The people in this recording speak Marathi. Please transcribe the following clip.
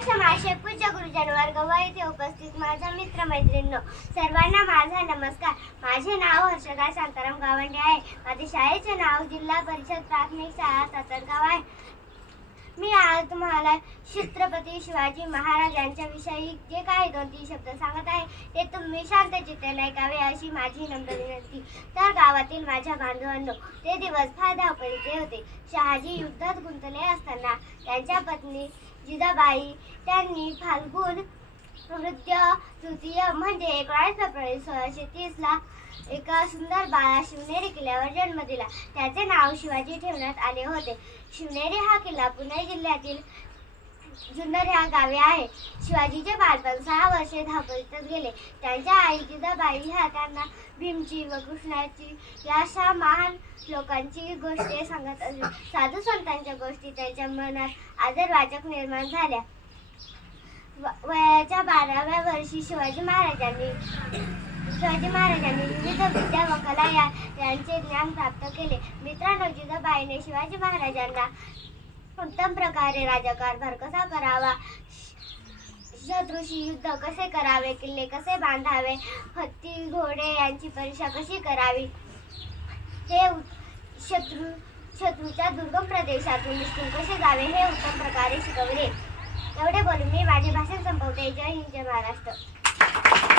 अध्यक्ष माशे गुरुजनवर गुरुजन येथे उपस्थित माझ्या मित्र मैत्रिणींनो सर्वांना माझा नमस्कार. माझे नाव हर्षदा शांताराम गावंडे आहे. माझे शाळेचे नाव जिल्हा परिषद प्राथमिक शाळा सातरगाव आहे. मी आज तुम्हाला छत्रपती शिवाजी महाराज यांच्याविषयी जे काही दोन तीन शब्द सांगत आहे ते तुम्ही शांत चित्ताने ऐकावे अशी माझी नम्र विनंती. तर गावातील माझ्या बांधवांनो ते दिवस फार धावपळीचे होते. शहाजी युद्धात गुंतले असताना त्यांच्या पत्नी जिजाबाई त्यांनी फाल्गुन नृत्य तृतीय म्हणजे एकोणीस फेब्रुवारी सोळाशे तीसला एका सुंदर बाळा शिवनेरी किल्ल्यावर जन्म दिला. त्याचे नाव शिवाजी ठेवण्यात आले होते. शिवनेरी हा किल्ला पुणे जिल्ह्यातील जुन्नर ह्या गावी आहे. शिवाजीचे बालपण सहा वर्षे धावपळीतच गेले. त्यांच्या आई जिजाबाई ह्या त्यांना भीमची व कृष्णाची या अशा महान लोकांची गोष्टी सांगत असे. साधू संतांच्या गोष्टी त्यांच्या मनात आदरवाचक निर्माण झाल्या. व- वयाच्या बाराव्या वर्षी शिवाजी महाराजांनी शिवाजी महाराजांनी विविध विद्या व कला या यांचे ज्ञान प्राप्त केले. मित्रांनो जिजाबाईने शिवाजी महाराजांना उत्तम प्रकारे राज्यकारभार कसा करावा? शत्रूशी युद्ध कसे करावे? किल्ले कसे बांधावे? हत्ती घोडे यांची परीक्षा कशी करावी? हे शत्रू शत्रूच्या दुर्गम प्रदेशातून निष्ठून कसे जावे? हे उत्तम प्रकारे शिकवले. एवढे बोलून मी माझे भाषण संपवते. जय हिंद जय महाराष्ट्र.